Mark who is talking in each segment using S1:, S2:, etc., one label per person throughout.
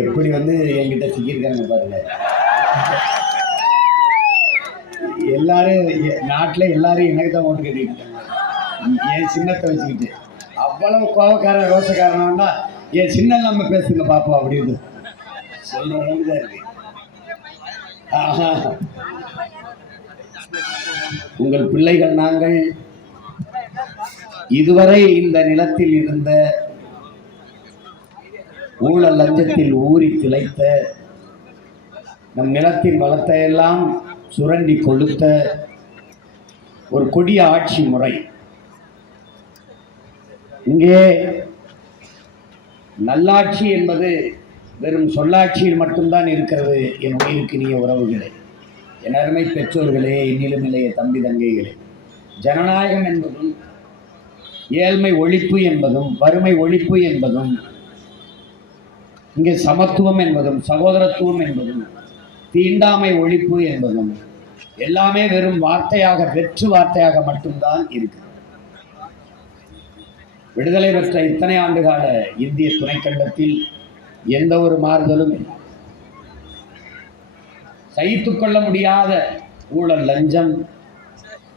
S1: எப்படி வந்து என்கிட்ட சிக்கியிருக்காங்க பாருங்க எல்லாரும் நாட்டில் எல்லாரும் எனக்கு தான் ஓட்டு கட்டிக்கிட்டாங்க என் சின்னத்தை வச்சுக்கிட்டு அவ்வளவு கோபக்கார ரோசக்காரனா என் சின்ன நம்ம பேசுங்க பாப்போம் அப்படின்னு சொல்ற அளவுக்கு தான் இருக்கு ஆஹா உங்கள் பிள்ளைகள் நாங்கள் இதுவரை இந்த நிலத்தில் இருந்த ஊழல் லஞ்சத்தில் ஊறி திளைத்த நம் நிலத்தின் வளத்தையெல்லாம் சுரண்டி கொளுத்த ஒரு கொடிய ஆட்சி முறை இங்கே நல்லாட்சி என்பது வெறும் சொல்லாட்சியில் மட்டும்தான் இருக்கிறது என் நீ உறவுகளே என் அருமை பெற்றோர்களே இன்னிலும் இல்லைய தம்பி தங்கைகளே ஜனநாயகம் என்பதும் ஏழ்மை ஒழிப்பு என்பதும் வறுமை ஒழிப்பு என்பதும் இங்கே சமத்துவம் என்பதும் சகோதரத்துவம் என்பதும் தீண்டாமை ஒழிப்பு என்பதும் எல்லாமே வெறும் வார்த்தையாக வெற்று வார்த்தையாக மட்டும்தான் இருக்கு விடுதலை பெற்ற இத்தனை ஆண்டுகால இந்திய துணைக்கண்டத்தில் எந்த ஒரு மாறுதலும் சகித்து கொள்ள முடியாத ஊழல் லஞ்சம்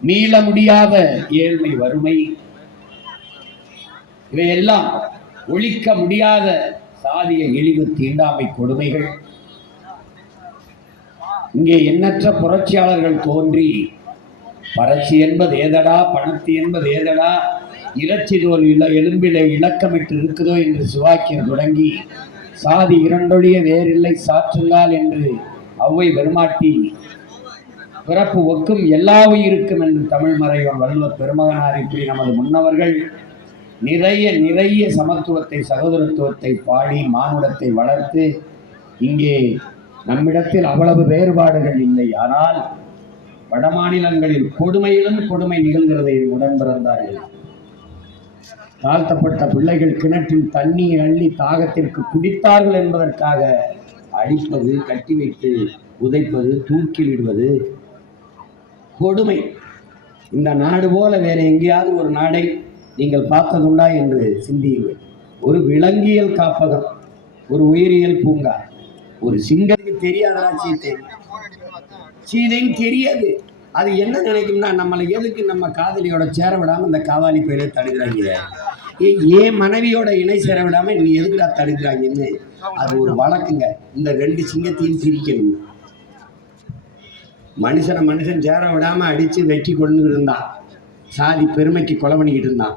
S1: மீள முடியாத ஏழ்மை வறுமை இவையெல்லாம் ஒழிக்க முடியாத சாதிய இழிவு தீண்டாமை கொடுமைகள் இங்கே எண்ணற்ற புரட்சியாளர்கள் தோன்றி பரட்சி என்பது ஏதடா பணத்து என்பது ஏதடா இலச்சி தோல் இல்ல எலும்பிலே இலக்கமிட்டு இருக்குதோ என்று சிவாக்கியம் தொடங்கி சாதி இரண்டொழிய வேறில்லை சாற்றுங்கால் என்று அவ்வை பெருமாட்டி பிறப்பு ஒக்கும் எல்லா உயிருக்கும் என்று தமிழ் மறைவன் வல்லுவர் பெருமகனார் இப்படி நமது முன்னவர்கள் நிறைய நிறைய சமத்துவத்தை சகோதரத்துவத்தை பாடி மானுடத்தை வளர்த்து இங்கே நம்மிடத்தில் அவ்வளவு வேறுபாடுகள் இல்லை ஆனால் வட மாநிலங்களில் கொடுமையிலும் கொடுமை நிகழ்கிறதை உடன் பிறந்தார்கள் தாழ்த்தப்பட்ட பிள்ளைகள் கிணற்றில் தண்ணி அள்ளி தாகத்திற்கு குடித்தார்கள் என்பதற்காக அடிப்பது கட்டி வைத்து உதைப்பது தூக்கிலிடுவது கொடுமை இந்த நாடு போல வேறு எங்கேயாவது ஒரு நாடை நீங்கள் பார்த்ததுண்டா என்று சிந்தியுங்கள் ஒரு விலங்கியல் காப்பகம் ஒரு உயிரியல் பூங்கா ஒரு சிங்கத்துக்கு தெரியாதா சீதை தெரியாது அது என்ன நினைக்கும்னா நம்மளை எதுக்கு நம்ம காதலியோட சேர விடாம இந்த காவாலி பேரை தடுக்கிறாங்க ஏன் மனைவியோட இணை சேர விடாம நீ எதுக்குடா தடுக்கிறாங்கன்னு அது ஒரு வழக்குங்க இந்த ரெண்டு சிங்கத்தையும் சிரிக்கணும் மனுஷனை மனுஷன் சேர விடாம அடிச்சு வெட்டி கொண்டு இருந்தான் சாதி பெருமைக்கு கொலை பண்ணிக்கிட்டு இருந்தான்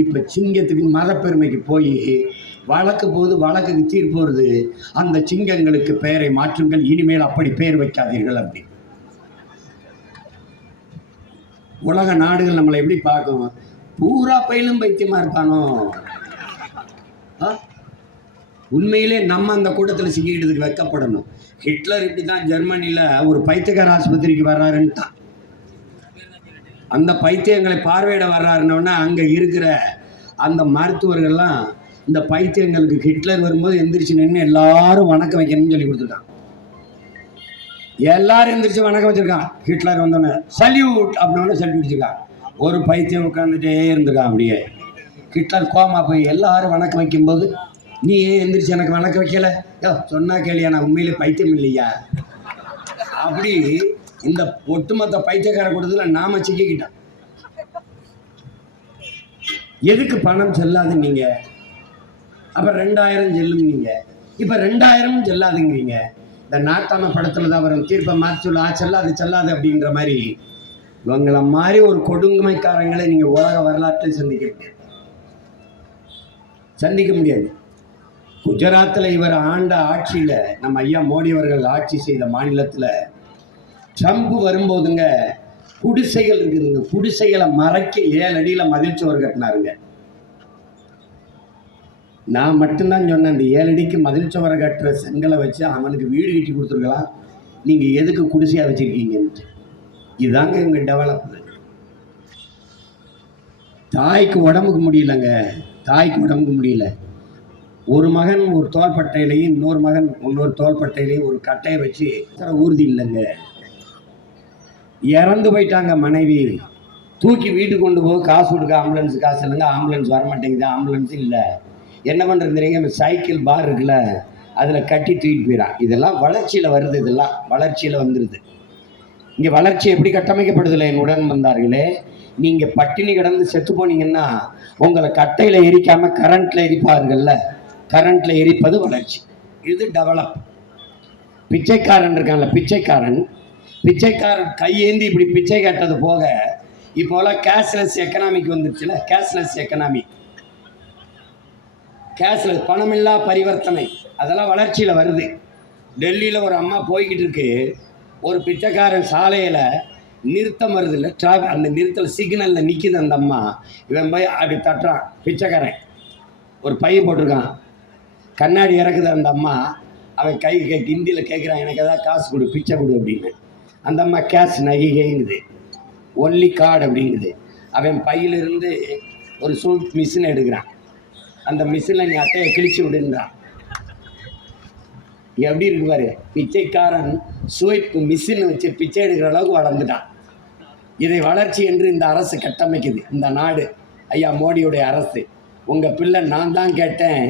S1: இப்போ சிங்கத்துக்கு மதப்பெருமைக்கு போய் வழக்கு போது வழக்குக்கு தீர் வருது அந்த சிங்கங்களுக்கு பெயரை மாற்றுங்கள் இனிமேல் அப்படி பெயர் வைக்காதீர்கள் அப்படி உலக நாடுகள் நம்மளை எப்படி பார்க்கும் பூரா பயிலும் பைத்தியமாக இருப்பானோ உண்மையிலே நம்ம அந்த கூட்டத்தில் சிக்கிக்கிட்டதுக்கு வைக்கப்படணும் ஹிட்லர் இப்படி தான் ஜெர்மனியில் ஒரு பைத்தியக்கார ஆஸ்பத்திரிக்கு வர்றாருன்ட்டான் அந்த பைத்தியங்களை பார்வையிட வர்றாருன்னா அங்கே இருக்கிற அந்த மருத்துவர்கள்லாம் இந்த பைத்தியங்களுக்கு ஹிட்லர் வரும்போது எந்திரிச்சு நின்று எல்லாரும் வணக்கம் வைக்கணும்னு சொல்லி கொடுத்துருக்கான் எல்லாரும் எந்திரிச்சு வணக்கம் வச்சிருக்கான் ஹிட்லர் வந்தோடனே சல்யூட் அப்படின்னோட சல்யூட் வச்சிருக்கான் ஒரு பைத்தியம் உட்காந்துட்டே இருந்திருக்கான் அப்படியே ஹிட்லர் கோமா போய் எல்லாரும் வணக்கம் வைக்கும்போது நீ ஏன் எந்திரிச்சு எனக்கு வணக்கம் வைக்கல யோ சொன்னா கேளியா நான் உண்மையிலே பைத்தியம் இல்லையா அப்படி இந்த ஒட்டுமொத்த பைத்தியக்கார கூட்டத்தில் நாம சிக்கிக்கிட்டோம் எதுக்கு பணம் செல்லாது நீங்க அப்ப ரெண்டாயிரம் செல்லும் நீங்க இப்ப ரெண்டாயிரமும் செல்லாதுங்கிறீங்க இந்த நாட்டாம படத்துல தான் வரும் தீர்ப்பை மாற்றி சொல்லு ஆ செல்லாது செல்லாது அப்படின்ற மாதிரி இவங்களை மாதிரி ஒரு கொடுங்கமைக்காரங்களை நீங்க உலக வரலாற்றில் சந்திக்க முடியாது சந்திக்க முடியாது குஜராத்தில் இவர் ஆண்ட ஆட்சியில் நம்ம ஐயா மோடி அவர்கள் ஆட்சி செய்த மாநிலத்தில் ட்ரம்ப் வரும்போதுங்க குடிசைகள் இருக்குதுங்க குடிசைகளை மறைக்க ஏழு அடியில் மதில் சுவர் கட்டினாருங்க நான் மட்டும்தான் சொன்னேன் அந்த ஏழு அடிக்கு மதில் சுவரை கட்டுற செங்கலை வச்சு அவனுக்கு வீடு கட்டி கொடுத்துருக்கலாம் நீங்கள் எதுக்கு குடிசையாக வச்சுருக்கீங்கன்ட்டு இதுதாங்க எங்கள் டெவலப் தாய்க்கு உடம்புக்கு முடியலங்க தாய்க்கு உடம்புக்கு முடியல ஒரு மகன் ஒரு தோல்பட்டையிலையும் இன்னொரு மகன் இன்னொரு தோள்பட்டையிலையும் ஒரு கட்டையை வச்சு ஊர்தி இல்லைங்க இறந்து போயிட்டாங்க மனைவி தூக்கி வீட்டுக்கு கொண்டு போக காசு கொடுக்க ஆம்புலன்ஸ் காசு இல்லைங்க ஆம்புலன்ஸ் வர மாட்டேங்குது ஆம்புலன்ஸ் இல்லை என்ன பண்ணுறதுங்க சைக்கிள் பார் இருக்குல்ல அதில் கட்டி தூக்கிட்டு போயிடான் இதெல்லாம் வளர்ச்சியில் வருது இதெல்லாம் வளர்ச்சியில் வந்துடுது இங்கே வளர்ச்சி எப்படி கட்டமைக்கப்படுதில்லை என் உடன் வந்தார்களே நீங்கள் பட்டினி கிடந்து செத்து போனீங்கன்னா உங்களை கட்டையில் எரிக்காமல் கரண்ட்டில் எரிப்பார்கள்ல கரண்ட்டில் எரிப்பது வளர்ச்சி இது டெவலப் பிச்சைக்காரன் இருக்காங்கள பிச்சைக்காரன் பிச்சைக்காரன் கையேந்தி இப்படி பிச்சை கட்டது போக இப்போலாம் கேஷ்லெஸ் எக்கனாமிக் வந்துருச்சுல கேஷ்லெஸ் எக்கனாமி கேஷ்லெஸ் பணமில்லா பரிவர்த்தனை அதெல்லாம் வளர்ச்சியில் வருது டெல்லியில் ஒரு அம்மா போய்கிட்டு இருக்கு ஒரு பிச்சைக்காரன் சாலையில் நிறுத்தம் வருது இல்லை டிராஃபிக் அந்த நிறுத்தல் சிக்னலில் நிற்கிது அந்த அம்மா இவன் போய் அப்படி தட்டுறான் பிச்சைக்காரன் ஒரு பையன் போட்டிருக்கான் கண்ணாடி இறக்குது அந்த அம்மா அவன் கை கே ஹிந்தியில் கேட்குறான் எனக்கு எதாவது காசு கொடு பிச்சை கொடு அப்படின்னு அந்த அம்மா கேஸ் நகிகைங்குது ஒன்லி கார்டு அப்படிங்குது அவன் பையிலிருந்து ஒரு சூட் மிஷின் எடுக்கிறான் அந்த மிஷினில் நீ அட்டையை கிழிச்சு விடுங்கிறான் எப்படி இருக்கு பிச்சைக்காரன் சுவைப்பு மிஷின் வச்சு பிச்சை எடுக்கிற அளவுக்கு வளர்ந்துட்டான் இதை வளர்ச்சி என்று இந்த அரசு கட்டமைக்குது இந்த நாடு ஐயா மோடியுடைய அரசு உங்கள் பிள்ளை நான் தான் கேட்டேன்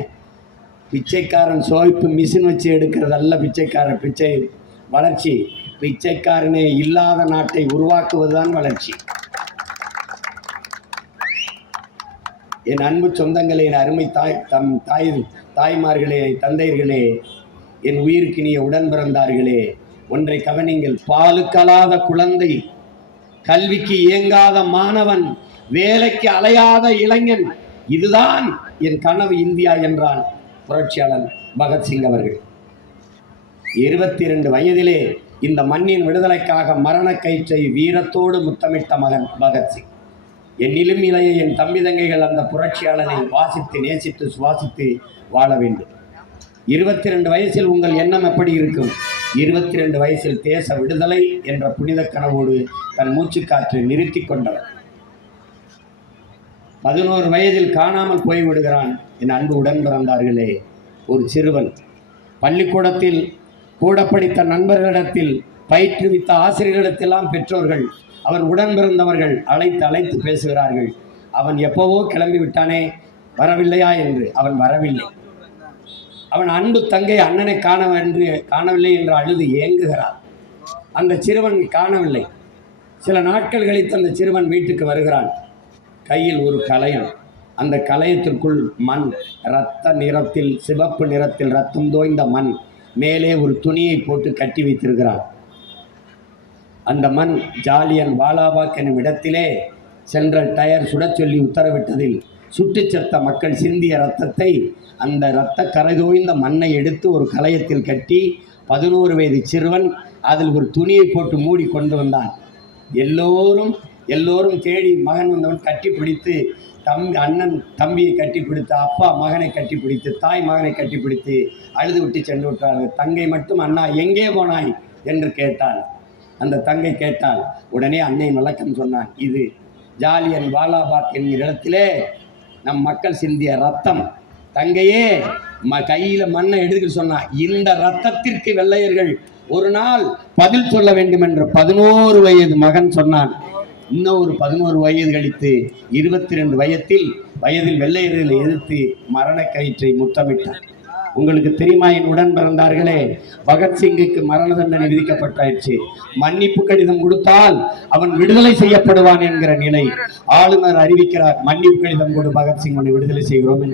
S1: பிச்சைக்காரன் சுவைப்பு மிஷின் வச்சு எடுக்கிறதல்ல பிச்சைக்காரன் பிச்சை வளர்ச்சி பிச்சைக்காரனே இல்லாத நாட்டை உருவாக்குவதுதான் வளர்ச்சி என் அன்பு சொந்தங்களே என் அருமை தாய் தம் தாய் தாய்மார்களே தந்தையர்களே என் நீ உடன் பிறந்தார்களே ஒன்றை கவனிங்கள் பாலுக்கலாத குழந்தை கல்விக்கு இயங்காத மாணவன் வேலைக்கு அலையாத இளைஞன் இதுதான் என் கனவு இந்தியா என்றான் புரட்சியாளர் பகத்சிங் அவர்கள் இருபத்தி இரண்டு வயதிலே இந்த மண்ணின் விடுதலைக்காக மரண கயிற்றை வீரத்தோடு முத்தமிட்ட மகன் பகத்சிங் என்னிலும் இளைய என் தம்பி தங்கைகள் அந்த புரட்சியாளனை வாசித்து நேசித்து சுவாசித்து வாழ வேண்டும் இருபத்தி ரெண்டு வயசில் உங்கள் எண்ணம் எப்படி இருக்கும் இருபத்தி ரெண்டு வயசில் தேச விடுதலை என்ற புனித கனவோடு தன் மூச்சுக்காற்றை நிறுத்தி கொண்டவர் பதினோரு வயதில் காணாமல் போய்விடுகிறான் என் அன்பு உடன் பிறந்தார்களே ஒரு சிறுவன் பள்ளிக்கூடத்தில் கூட படித்த நண்பர்களிடத்தில் பயிற்றுவித்த ஆசிரியர்களிடத்தெல்லாம் பெற்றோர்கள் அவன் உடன் பிறந்தவர்கள் அழைத்து அழைத்து பேசுகிறார்கள் அவன் எப்போவோ கிளம்பி விட்டானே வரவில்லையா என்று அவன் வரவில்லை அவன் அன்பு தங்கை அண்ணனை காண என்று காணவில்லை என்று அழுது ஏங்குகிறான் அந்த சிறுவன் காணவில்லை சில நாட்கள் கழித்து அந்த சிறுவன் வீட்டுக்கு வருகிறான் கையில் ஒரு கலையம் அந்த கலையத்திற்குள் மண் இரத்த நிறத்தில் சிவப்பு நிறத்தில் ரத்தம் தோய்ந்த மண் மேலே ஒரு துணியை போட்டு கட்டி வைத்திருக்கிறார் அந்த மண் ஜாலியன் வாலாபாக் எனும் இடத்திலே சென்ற டயர் சுடச் சொல்லி உத்தரவிட்டதில் சுட்டு செத்த மக்கள் சிந்திய ரத்தத்தை அந்த இரத்த கரைதோய்ந்த மண்ணை எடுத்து ஒரு கலையத்தில் கட்டி பதினோரு வயது சிறுவன் அதில் ஒரு துணியை போட்டு மூடி கொண்டு வந்தான் எல்லோரும் எல்லோரும் தேடி மகன் வந்தவன் கட்டி பிடித்து தம் அண்ணன் தம்பியை கட்டி பிடித்து அப்பா மகனை கட்டி பிடித்து தாய் மகனை கட்டி பிடித்து அழுது விட்டு சென்று விட்டார்கள் தங்கை மட்டும் அண்ணா எங்கே போனாய் என்று கேட்டாள் அந்த தங்கை கேட்டாள் உடனே அன்னை வழக்கம் சொன்னான் இது ஜாலியன் வாலாபாத் என்கிற இடத்திலே நம் மக்கள் சிந்திய ரத்தம் தங்கையே ம கையில் மண்ணை எடுத்து சொன்னான் இந்த ரத்தத்திற்கு வெள்ளையர்கள் ஒரு நாள் பதில் சொல்ல வேண்டும் என்று பதினோரு வயது மகன் சொன்னான் இன்னும் ஒரு பதினோரு வயது கழித்து இருபத்தி ரெண்டு வயத்தில் வயதில் வெள்ளையர்களை எதிர்த்து மரண கயிற்றை முத்தமிட்டார் உங்களுக்கு தெரியுமா என் உடன் பிறந்தார்களே பகத்சிங்குக்கு மரண தண்டனை விதிக்கப்பட்டாயிற்று மன்னிப்பு கடிதம் கொடுத்தால் அவன் விடுதலை செய்யப்படுவான் என்கிற நிலை ஆளுநர் அறிவிக்கிறார் மன்னிப்பு கடிதம் கொடு பகத்சிங் உன்னை விடுதலை செய்கிறோம்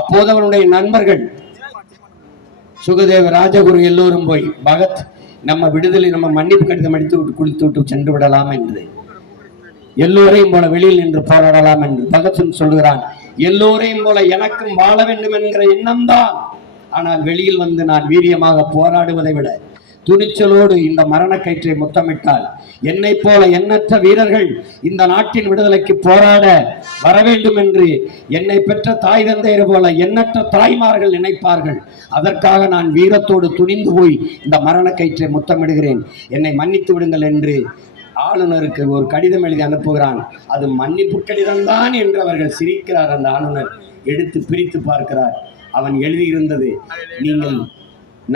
S1: அப்போது அவனுடைய நண்பர்கள் சுகதேவ ராஜகுரு எல்லோரும் போய் பகத் நம்ம விடுதலை நம்ம மன்னிப்பு கடிதம் அடித்து விட்டு குளித்து விட்டு சென்று விடலாம் என்று எல்லோரையும் போல வெளியில் நின்று போராடலாம் என்று பகத்சிங் சொல்கிறான் எல்லோரையும் போல எனக்கும் வாழ வேண்டும் என்கிற எண்ணம் தான் ஆனால் வெளியில் வந்து நான் வீரியமாக போராடுவதை விட துணிச்சலோடு இந்த மரணக்கயிற்றை முத்தமிட்டால் என்னை போல எண்ணற்ற வீரர்கள் இந்த நாட்டின் விடுதலைக்கு போராட வர வேண்டும் என்று என்னை பெற்ற தாய் தந்தையர் போல எண்ணற்ற தாய்மார்கள் நினைப்பார்கள் அதற்காக நான் வீரத்தோடு துணிந்து போய் இந்த மரணக்கயிற்றை முத்தமிடுகிறேன் என்னை மன்னித்து விடுங்கள் என்று ஆளுநருக்கு ஒரு கடிதம் எழுதி அனுப்புகிறான் அது மன்னிப்பு கடிதம்தான் என்று அவர்கள் சிரிக்கிறார் அந்த ஆளுநர் எடுத்து பிரித்து பார்க்கிறார் அவன் எழுதியிருந்தது நீங்கள்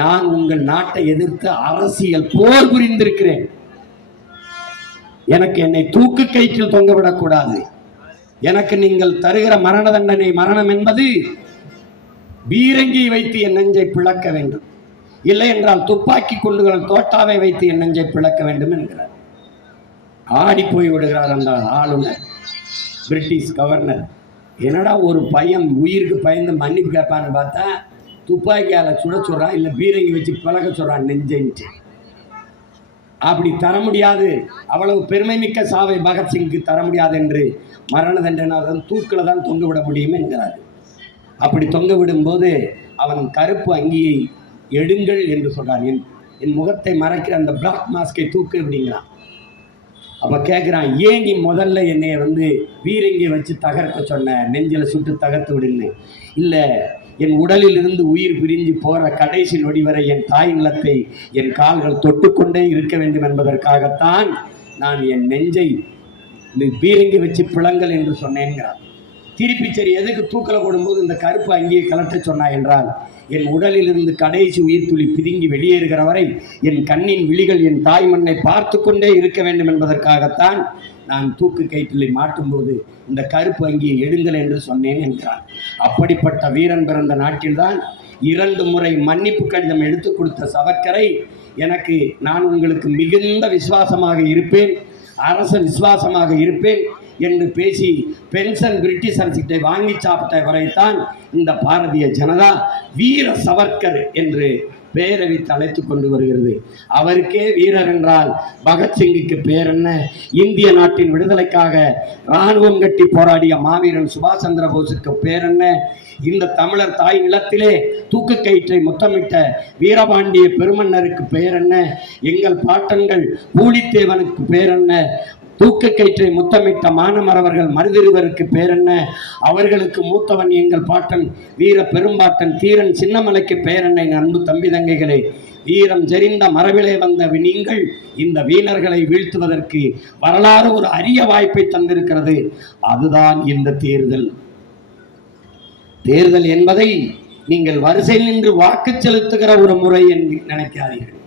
S1: நான் உங்கள் நாட்டை எதிர்த்து அரசியல் போர் புரிந்திருக்கிறேன் எனக்கு என்னை தூக்கு கயிற்றில் தொங்கவிடக்கூடாது எனக்கு நீங்கள் தருகிற மரண தண்டனை மரணம் என்பது பீரங்கி வைத்து என் நெஞ்சை பிளக்க வேண்டும் இல்லை என்றால் துப்பாக்கி குண்டுகள் தோட்டாவை வைத்து என் நெஞ்சை பிளக்க வேண்டும் என்கிறார் ஆடி போய் விடுகிறார் அந்த ஆளுநர் பிரிட்டிஷ் கவர்னர் என்னடா ஒரு பையன் உயிருக்கு பயந்து மன்னிப்பு கேட்பான்னு பார்த்தா துப்பாக்கியால் சுட சொல்கிறான் இல்லை பீரங்கி வச்சு பழக சொல்கிறான் நெஞ்சன்ட்டு அப்படி தர முடியாது அவ்வளவு பெருமை மிக்க சாவை பகத்சிங்க்கு தர முடியாது என்று மரண தண்டனாதன் தூக்கில் தான் தொங்க விட முடியும் என்கிறார் அப்படி தொங்க விடும்போது அவன் கருப்பு அங்கியை எடுங்கள் என்று சொல்கிறான் என் என் முகத்தை மறைக்கிற அந்த பிளாக் மாஸ்கை தூக்கு அப்படிங்கிறான் அப்போ கேட்குறான் ஏங்கி முதல்ல என்னைய வந்து வீரங்கி வச்சு தகர்க்க சொன்ன நெஞ்சில் சுட்டு தகர்த்து விடுன்னு இல்லை என் உடலில் இருந்து உயிர் பிரிஞ்சு போகிற கடைசி நொடி வரை என் தாய் நிலத்தை என் கால்கள் தொட்டுக்கொண்டே இருக்க வேண்டும் என்பதற்காகத்தான் நான் என் நெஞ்சை பீரங்கி வச்சு பிளங்கள் என்று சொன்னேன்கிறான் திருப்பி சரி எதுக்கு தூக்கலை போடும்போது இந்த கருப்பு அங்கேயே கலட்ட சொன்னா என்றால் என் உடலிலிருந்து கடைசி உயிர் துளி பிதுங்கி வெளியேறுகிற வரை என் கண்ணின் விழிகள் என் தாய் மண்ணை பார்த்து கொண்டே இருக்க வேண்டும் என்பதற்காகத்தான் நான் தூக்கு கயிற்றிலை மாட்டும்போது இந்த கருப்பு அங்கியை எடுங்கள் என்று சொன்னேன் என்றான் அப்படிப்பட்ட வீரன் பிறந்த நாட்டில்தான் இரண்டு முறை மன்னிப்பு கடிதம் எடுத்து கொடுத்த சவக்கரை எனக்கு நான் உங்களுக்கு மிகுந்த விசுவாசமாக இருப்பேன் அரச விசுவாசமாக இருப்பேன் என்று பேசி பென்ஷன் பிரிட்டிஷ் அரசிட்டை வாங்கி சாப்பிட்ட வரைத்தான் இந்த பாரதிய ஜனதா வீர சவர்கர் என்று பேரவை அழைத்து கொண்டு வருகிறது அவருக்கே வீரர் என்றால் பகத்சிங்குக்கு பேர் என்ன இந்திய நாட்டின் விடுதலைக்காக இராணுவம் கட்டி போராடிய மாவீரன் சுபாஷ் சந்திர போஸுக்கு பேர் என்ன இந்த தமிழர் தாய் நிலத்திலே தூக்கு கயிற்றை முத்தமிட்ட வீரபாண்டிய பெருமன்னருக்கு பெயர் என்ன எங்கள் பாட்டன்கள் பூலித்தேவனுக்கு பேர் என்ன தூக்க கயிற்றை முத்தமிட்ட மானமரவர்கள் மருதிருவருக்கு பேரென்ன அவர்களுக்கு மூத்தவன் எங்கள் பாட்டன் வீர பெரும்பாட்டன் தீரன் சின்னமலைக்கு பேரென்னை அன்பு தம்பி தங்கைகளே வீரம் ஜெரிந்த மரபிலே வந்த நீங்கள் இந்த வீணர்களை வீழ்த்துவதற்கு வரலாறு ஒரு அரிய வாய்ப்பை தந்திருக்கிறது அதுதான் இந்த தேர்தல் தேர்தல் என்பதை நீங்கள் வரிசையில் நின்று வாக்கு செலுத்துகிற ஒரு முறை என்று நினைக்காதீர்கள்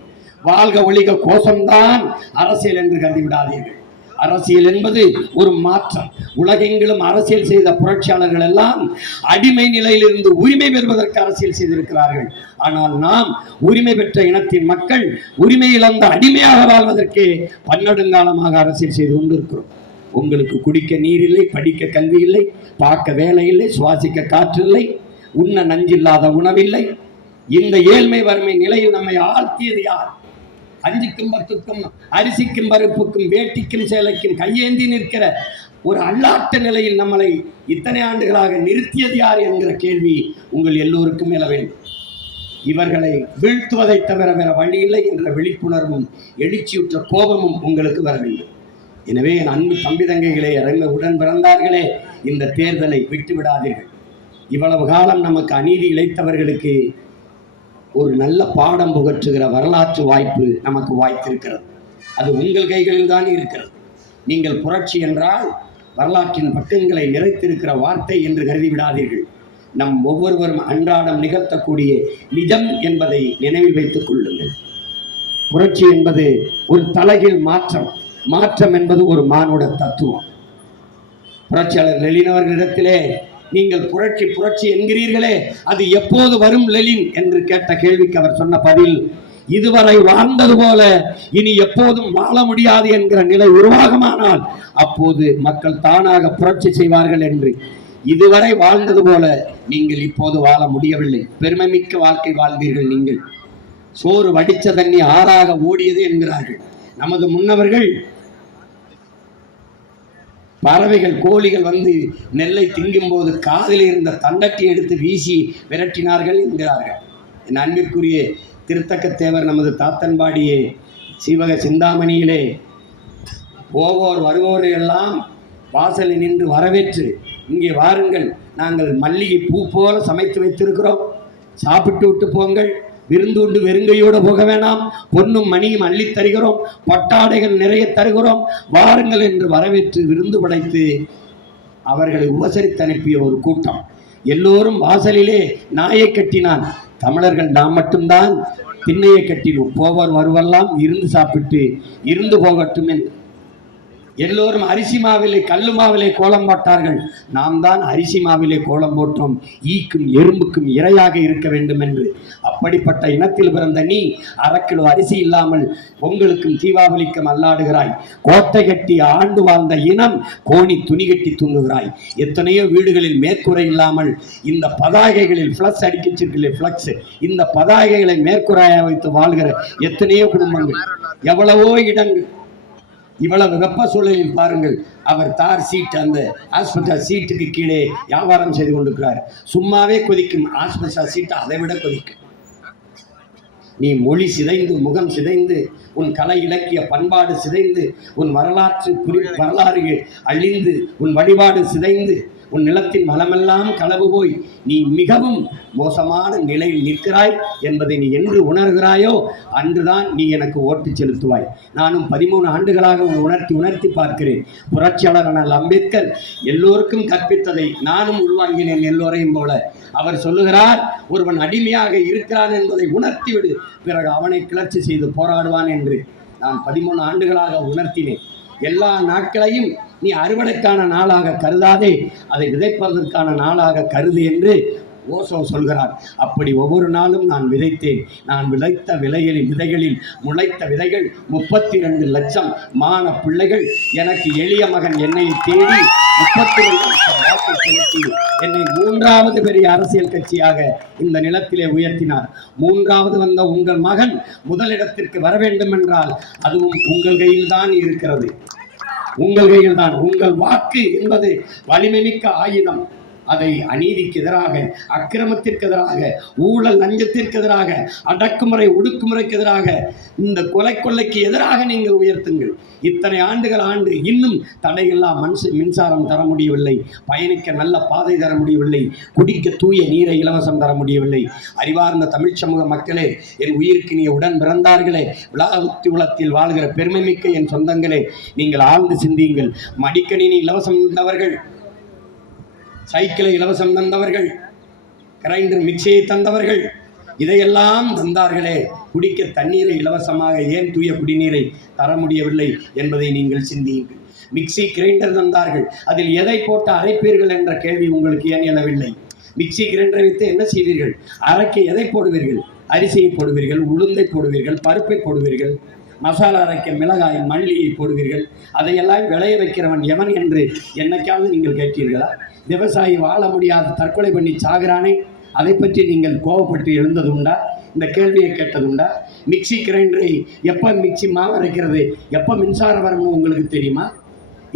S1: வாழ்க ஒழிக கோஷம்தான் அரசியல் என்று கருதி விடாதீர்கள் அரசியல் என்பது ஒரு மாற்றம் உலகெங்கிலும் அரசியல் செய்த புரட்சியாளர்கள் எல்லாம் அடிமை நிலையிலிருந்து உரிமை பெறுவதற்கு அரசியல் செய்திருக்கிறார்கள் ஆனால் நாம் உரிமை பெற்ற இனத்தின் மக்கள் உரிமை இழந்த அடிமையாக வாழ்வதற்கு பன்னெடுங்காலமாக அரசியல் செய்து கொண்டிருக்கிறோம் உங்களுக்கு குடிக்க நீர் இல்லை படிக்க கல்வி இல்லை பார்க்க வேலை இல்லை சுவாசிக்க காற்று இல்லை உண்ண நஞ்சில்லாத உணவில்லை இந்த ஏழ்மை வறுமை நிலையில் நம்மை ஆழ்த்தியது யார் அஞ்சிக்கும் பத்துக்கும் அரிசிக்கும் பருப்புக்கும் வேட்டிக்கும் சேலைக்கும் கையேந்தி நிற்கிற ஒரு அல்லாட்ட நிலையில் நம்மளை இத்தனை ஆண்டுகளாக நிறுத்தியது யார் என்கிற கேள்வி உங்கள் எல்லோருக்கும் மேல வேண்டும் இவர்களை வீழ்த்துவதை தவிர வேற வழியில்லை என்ற விழிப்புணர்வும் எழுச்சியுற்ற கோபமும் உங்களுக்கு வர வேண்டும் எனவே என் அன்பு தம்பி தங்கைகளே இறங்க உடன் பிறந்தார்களே இந்த தேர்தலை விட்டுவிடாதீர்கள் இவ்வளவு காலம் நமக்கு அநீதி இழைத்தவர்களுக்கு ஒரு நல்ல பாடம் புகற்றுகிற வரலாற்று வாய்ப்பு நமக்கு வாய்த்திருக்கிறது அது உங்கள் கைகளில் தான் இருக்கிறது நீங்கள் புரட்சி என்றால் வரலாற்றின் பக்கங்களை நிறைத்திருக்கிற வார்த்தை என்று கருதிவிடாதீர்கள் நம் ஒவ்வொருவரும் அன்றாடம் நிகழ்த்தக்கூடிய நிஜம் என்பதை நினைவில் வைத்துக் கொள்ளுங்கள் புரட்சி என்பது ஒரு தலைகில் மாற்றம் மாற்றம் என்பது ஒரு மானுட தத்துவம் புரட்சியாளர் லெலினவர்களிடத்திலே நீங்கள் புரட்சி புரட்சி என்கிறீர்களே அது எப்போது வரும் லெலின் என்று கேட்ட கேள்விக்கு அவர் சொன்ன பதில் இதுவரை வாழ்ந்தது போல இனி எப்போதும் வாழ முடியாது என்கிற நிலை உருவாகுமானால் அப்போது மக்கள் தானாக புரட்சி செய்வார்கள் என்று இதுவரை வாழ்ந்தது போல நீங்கள் இப்போது வாழ முடியவில்லை பெருமை மிக்க வாழ்க்கை வாழ்ந்தீர்கள் நீங்கள் சோறு வடிச்ச தண்ணி ஆறாக ஓடியது என்கிறார்கள் நமது முன்னவர்கள் பறவைகள் கோழிகள் வந்து நெல்லை திங்கும்போது காதில் இருந்த தண்டட்டி எடுத்து வீசி விரட்டினார்கள் என்கிறார்கள் என் அன்பிற்குரிய திருத்தக்கத்தேவர் நமது தாத்தன்பாடியே சிவக சிந்தாமணியிலே போவோர் வருவோரையெல்லாம் எல்லாம் வாசலில் நின்று வரவேற்று இங்கே வாருங்கள் நாங்கள் மல்லிகை பூ போல சமைத்து வைத்திருக்கிறோம் சாப்பிட்டு விட்டு போங்கள் விருந்துண்டு வெறுங்கையோடு போக வேணாம் பொன்னும் மணியும் அள்ளி தருகிறோம் பட்டாடைகள் நிறைய தருகிறோம் வாருங்கள் என்று வரவேற்று விருந்து படைத்து அவர்களை உபசரித்து அனுப்பிய ஒரு கூட்டம் எல்லோரும் வாசலிலே நாயை கட்டினான் தமிழர்கள் நாம் மட்டும்தான் திண்ணையை கட்டினோம் போவர் வருவெல்லாம் இருந்து சாப்பிட்டு இருந்து போகட்டும் என்று எல்லோரும் அரிசி மாவிலே கல்லு மாவிலே கோலம் போட்டார்கள் நாம் தான் அரிசி மாவிலே கோலம் போட்டோம் ஈக்கும் எறும்புக்கும் இரையாக இருக்க வேண்டும் என்று அப்படிப்பட்ட இனத்தில் பிறந்த நீ அரக்கிலோ அரிசி இல்லாமல் பொங்கலுக்கும் தீபாவளிக்கும் அல்லாடுகிறாய் கோட்டை கட்டி ஆண்டு வாழ்ந்த இனம் கோணி துணி கட்டி தூங்குகிறாய் எத்தனையோ வீடுகளில் மேற்கூரை இல்லாமல் இந்த பதாகைகளில் ஃப்ளக்ஸ் அடிக்கிச்சிருக்கல பிளக்ஸ் இந்த பதாகைகளை மேற்கூரையாக வைத்து வாழ்கிற எத்தனையோ குடும்பங்கள் எவ்வளவோ இடங்கள் இவ்வளவு வெப்ப சூழலில் பாருங்கள் அவர் தார் சீட் அந்த ஆஸ்பெஷா சீட்டுக்கு கீழே வியாபாரம் செய்து கொண்டிருக்கிறார் சும்மாவே கொதிக்கும் ஆஸ்பெஷா சீட்டு அதை விட கொதிக்கும் நீ மொழி சிதைந்து முகம் சிதைந்து உன் கலை இலக்கிய பண்பாடு சிதைந்து உன் வரலாற்று குறி வரலாறு அழிந்து உன் வழிபாடு சிதைந்து உன் நிலத்தின் வளமெல்லாம் களவு போய் நீ மிகவும் மோசமான நிலையில் நிற்கிறாய் என்பதை நீ என்று உணர்கிறாயோ அன்றுதான் நீ எனக்கு ஓட்டு செலுத்துவாய் நானும் பதிமூணு ஆண்டுகளாக உன் உணர்த்தி உணர்த்தி பார்க்கிறேன் புரட்சியாளரான அம்பேத்கர் எல்லோருக்கும் கற்பித்ததை நானும் உள்வாங்கினேன் எல்லோரையும் போல அவர் சொல்லுகிறார் ஒருவன் அடிமையாக இருக்கிறான் என்பதை உணர்த்திவிடு பிறகு அவனை கிளர்ச்சி செய்து போராடுவான் என்று நான் பதிமூணு ஆண்டுகளாக உணர்த்தினேன் எல்லா நாட்களையும் நீ அறுவடைக்கான நாளாக கருதாதே அதை விதைப்பதற்கான நாளாக கருது என்று ஓசோ சொல்கிறார் அப்படி ஒவ்வொரு நாளும் நான் விதைத்தேன் நான் விளைத்த விலைகளின் விதைகளில் முளைத்த விதைகள் முப்பத்தி ரெண்டு லட்சம் மான பிள்ளைகள் எனக்கு எளிய மகன் என்னை தேடி முப்பத்தி ரெண்டு லட்சம் வாக்கு செலுத்தி என்னை மூன்றாவது பெரிய அரசியல் கட்சியாக இந்த நிலத்திலே உயர்த்தினார் மூன்றாவது வந்த உங்கள் மகன் முதலிடத்திற்கு வர வேண்டும் என்றால் அதுவும் உங்கள் கையில் தான் இருக்கிறது உங்கள் கையில் தான் உங்கள் வாக்கு என்பது வலிமை மிக்க ஆயுதம் அதை அநீதிக்கு எதிராக அக்கிரமத்திற்கு எதிராக ஊழல் லஞ்சத்திற்கு எதிராக அடக்குமுறை ஒடுக்குமுறைக்கு எதிராக இந்த கொலை கொள்ளைக்கு எதிராக நீங்கள் உயர்த்துங்கள் இத்தனை ஆண்டுகள் ஆண்டு இன்னும் தடையில்லா மண் மின்சாரம் தர முடியவில்லை பயணிக்க நல்ல பாதை தர முடியவில்லை குடிக்க தூய நீரை இலவசம் தர முடியவில்லை அறிவார்ந்த தமிழ் சமூக மக்களே என் உயிருக்கு நீ உடன் பிறந்தார்களே விழாத்தி உலத்தில் வாழ்கிற பெருமைமிக்க என் சொந்தங்களே நீங்கள் ஆழ்ந்து சிந்தியுங்கள் மடிக்கணினி இலவசம் உள்ளவர்கள் சைக்கிளை இலவசம் தந்தவர்கள் கிரைண்டர் மிக்சியை தந்தவர்கள் இதையெல்லாம் தந்தார்களே குடிக்க தண்ணீரை இலவசமாக ஏன் தூய குடிநீரை தர முடியவில்லை என்பதை நீங்கள் சிந்தியுங்கள் மிக்சி கிரைண்டர் தந்தார்கள் அதில் எதை போட்டு அரைப்பீர்கள் என்ற கேள்வி உங்களுக்கு ஏன் எழவில்லை மிக்சி கிரைண்டரை வைத்து என்ன செய்வீர்கள் அரைக்க எதை போடுவீர்கள் அரிசியை போடுவீர்கள் உளுந்தை போடுவீர்கள் பருப்பை போடுவீர்கள் மசாலா அரைக்க மிளகாய் மல்லியை போடுவீர்கள் அதையெல்லாம் விளைய வைக்கிறவன் எவன் என்று என்னைக்காவது நீங்கள் கேட்டீர்களா விவசாயி வாழ முடியாத தற்கொலை பண்ணி சாகிறானே அதை பற்றி நீங்கள் கோவப்பட்டு உண்டா இந்த கேள்வியை கேட்டது உண்டா மிக்சி கிரைண்டரை எப்போ மிக்சி மாவு அரைக்கிறது எப்போ மின்சாரம் வரணும் உங்களுக்கு தெரியுமா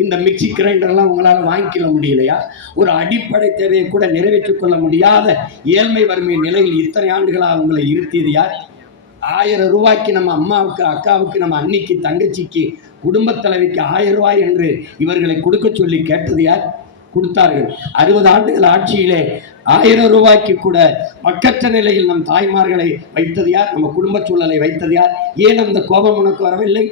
S1: இந்த மிக்சி கிரைண்டர்லாம் உங்களால் வாங்கிக்கொள்ள முடியலையா ஒரு அடிப்படை தேவையை கூட நிறைவேற்றிக் கொள்ள முடியாத ஏழ்மை வறுமை நிலையில் இத்தனை ஆண்டுகளாக உங்களை இருத்தியது யார் ஆயிரம் ரூபாய்க்கு நம்ம அம்மாவுக்கு அக்காவுக்கு நம்ம அன்னைக்கு தங்கச்சிக்கு குடும்பத் தலைவிக்கு ஆயிரம் ரூபாய் என்று இவர்களை கொடுக்க சொல்லி கேட்டது யார் கொடுத்தார்கள் அறுபது ஆண்டுகள் ஆட்சியிலே ஆயிரம் ரூபாய்க்கு கூட மக்கற்ற நிலையில் நம் தாய்மார்களை வைத்தது யார் நம்ம குடும்ப சூழலை வைத்தது யார் ஏன் அந்த கோபம் உனக்கு வரவில்லை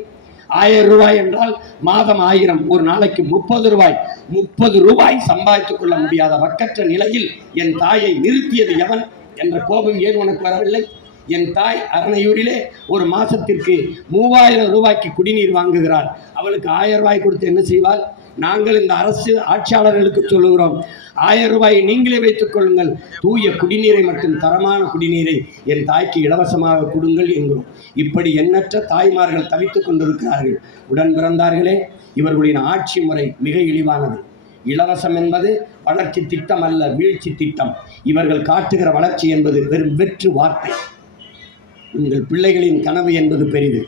S1: ஆயிரம் ரூபாய் என்றால் மாதம் ஆயிரம் ஒரு நாளைக்கு முப்பது ரூபாய் முப்பது ரூபாய் சம்பாதித்துக் கொள்ள முடியாத மக்கற்ற நிலையில் என் தாயை நிறுத்தியது எவன் என்ற கோபம் ஏன் உனக்கு வரவில்லை என் தாய் அரணையூரிலே ஒரு மாதத்திற்கு மூவாயிரம் ரூபாய்க்கு குடிநீர் வாங்குகிறாள் அவளுக்கு ஆயிரம் ரூபாய் கொடுத்து என்ன செய்வாள் நாங்கள் இந்த அரசு ஆட்சியாளர்களுக்கு சொல்லுகிறோம் ஆயிரம் ரூபாயை நீங்களே வைத்துக் கொள்ளுங்கள் தூய குடிநீரை மற்றும் தரமான குடிநீரை என் தாய்க்கு இலவசமாக கொடுங்கள் என்கிறோம் இப்படி எண்ணற்ற தாய்மார்கள் தவித்துக் கொண்டிருக்கிறார்கள் உடன் பிறந்தார்களே இவர்களின் ஆட்சி முறை மிக இழிவானது இலவசம் என்பது வளர்ச்சி திட்டம் அல்ல வீழ்ச்சி திட்டம் இவர்கள் காட்டுகிற வளர்ச்சி என்பது பெரும் வெற்று வார்த்தை உங்கள் பிள்ளைகளின் கனவு என்பது பெரிது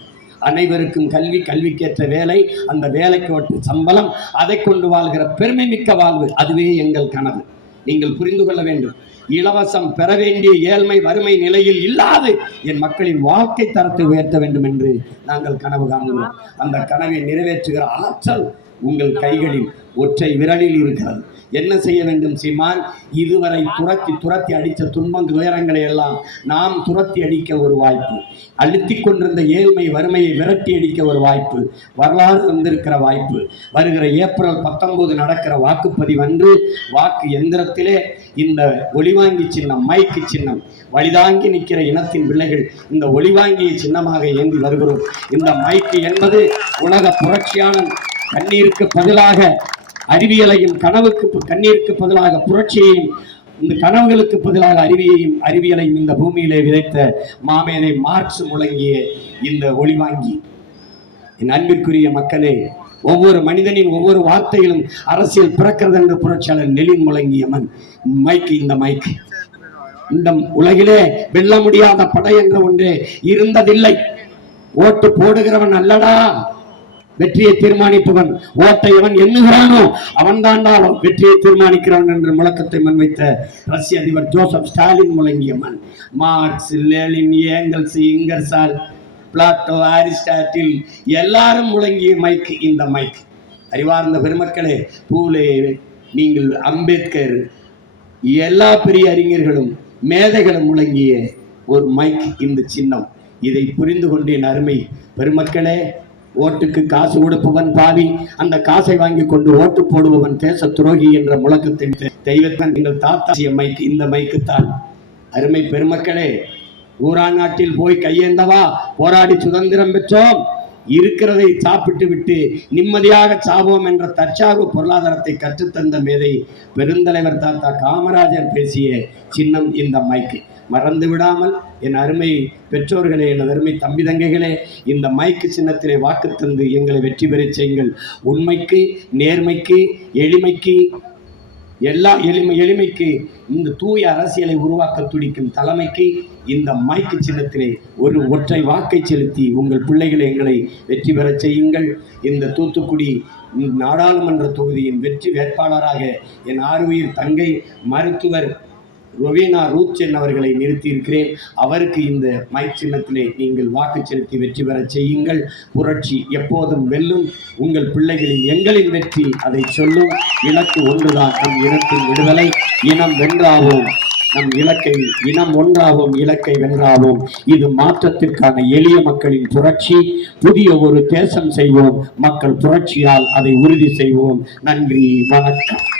S1: அனைவருக்கும் கல்வி கல்விக்கேற்ற வேலை அந்த வேலைக்கு சம்பளம் அதை கொண்டு வாழ்கிற பெருமை மிக்க வாழ்வு அதுவே எங்கள் கனவு நீங்கள் புரிந்து கொள்ள வேண்டும் இலவசம் பெற வேண்டிய ஏழ்மை வறுமை நிலையில் இல்லாது என் மக்களின் வாழ்க்கை தரத்தை உயர்த்த வேண்டும் என்று நாங்கள் கனவு காண்கிறோம் அந்த கனவை நிறைவேற்றுகிற ஆற்றல் உங்கள் கைகளில் ஒற்றை விரலில் இருக்கிறது என்ன செய்ய வேண்டும் சீமான் இதுவரை துரத்தி துரத்தி அடித்த துன்பம் துயரங்களை எல்லாம் நாம் துரத்தி அடிக்க ஒரு வாய்ப்பு அழுத்தி கொண்டிருந்த ஏழ்மை வறுமையை விரட்டி அடிக்க ஒரு வாய்ப்பு வரலாறு வந்திருக்கிற வாய்ப்பு வருகிற ஏப்ரல் பத்தொன்பது நடக்கிற வாக்குப்பதிவு அன்று வாக்கு எந்திரத்திலே இந்த ஒளிவாங்கி சின்னம் மைக்கு சின்னம் வழிதாங்கி நிற்கிற இனத்தின் பிள்ளைகள் இந்த ஒளிவாங்கியை சின்னமாக ஏந்தி வருகிறோம் இந்த மைக்கு என்பது உலக புரட்சியான கண்ணீருக்கு பதிலாக அறிவியலையும் கனவுக்கு கண்ணீருக்கு பதிலாக புரட்சியையும் இந்த கனவுகளுக்கு பதிலாக அறிவியையும் அறிவியலையும் இந்த பூமியிலே விதைத்த மாமேதை மார்க்ஸ் முழங்கிய இந்த ஒளி வாங்கி என் அன்பிற்குரிய மக்களே ஒவ்வொரு மனிதனின் ஒவ்வொரு வார்த்தையிலும் அரசியல் பிறக்கிறது என்று புரட்சியாளர் நெலின் முழங்கியவன் மைக்கு இந்த மைக்கு இந்த உலகிலே வெல்ல முடியாத படை என்ற ஒன்றே இருந்ததில்லை ஓட்டு போடுகிறவன் அல்லடா வெற்றியை தீர்மானிப்பவன் ஓட்டை இவன் எண்ணுகிறானோ அவன் தாண்டாலும் வெற்றியை தீர்மானிக்கிறவன் என்ற முழக்கத்தை முன்வைத்த ரஷ்ய அதிபர் ஜோசப் ஸ்டாலின் முழங்கிய மண் Marx Lenin Engels Ingersoll Plato Aristotle எல்லாரும் முழங்கிய மைக் இந்த மைக் அறிவார்ந்த பெருமக்களே பூலே நீங்கள் அம்பேத்கர் எல்லா பெரிய அறிஞர்களும் மேதைகளும் முழங்கிய ஒரு மைக் இந்த சின்னம் இதை புரிந்து கொண்டேன் அருமை பெருமக்களே ஓட்டுக்கு காசு கொடுப்பவன் பாவி அந்த காசை வாங்கி கொண்டு ஓட்டு போடுபவன் தேச துரோகி என்ற முழக்கத்தை தெய்வத்தன் எங்கள் தாத்தா மைக்கு இந்த மைக்குத்தான் அருமை பெருமக்களே ஊரா நாட்டில் போய் கையேந்தவா போராடி சுதந்திரம் பெற்றோம் இருக்கிறதை சாப்பிட்டு விட்டு நிம்மதியாக சாவோம் என்ற தற்சார்பு பொருளாதாரத்தை கற்றுத்தந்த மேதை பெருந்தலைவர் தாத்தா காமராஜர் பேசிய சின்னம் இந்த மைக்கு மறந்து விடாமல் என் அருமை பெற்றோர்களே எனது அருமை தம்பி தங்கைகளே இந்த மைக்கு சின்னத்திலே வாக்கு தந்து எங்களை வெற்றி பெறச் செய்யுங்கள் உண்மைக்கு நேர்மைக்கு எளிமைக்கு எல்லா எளிமை எளிமைக்கு இந்த தூய அரசியலை உருவாக்க துடிக்கும் தலைமைக்கு இந்த மைக்கு சின்னத்திலே ஒரு ஒற்றை வாக்கை செலுத்தி உங்கள் பிள்ளைகளை எங்களை வெற்றி பெறச் செய்யுங்கள் இந்த தூத்துக்குடி நாடாளுமன்ற தொகுதியின் வெற்றி வேட்பாளராக என் ஆறுயிர் தங்கை மருத்துவர் ரொவீனா ரூத் சென் அவர்களை நிறுத்தியிருக்கிறேன் அவருக்கு இந்த மைக் சின்னத்திலே நீங்கள் வாக்கு செலுத்தி வெற்றி பெறச் செய்யுங்கள் புரட்சி எப்போதும் வெல்லும் உங்கள் பிள்ளைகளின் எங்களின் வெற்றி அதை சொல்லும் இலக்கு ஒன்றுதான் நம் இனத்தின் விடுதலை இனம் வென்றாவோம் நம் இலக்கை இனம் ஒன்றாவோம் இலக்கை வென்றாவோம் இது மாற்றத்திற்கான எளிய மக்களின் புரட்சி புதிய ஒரு தேசம் செய்வோம் மக்கள் புரட்சியால் அதை உறுதி செய்வோம் நன்றி வணக்கம்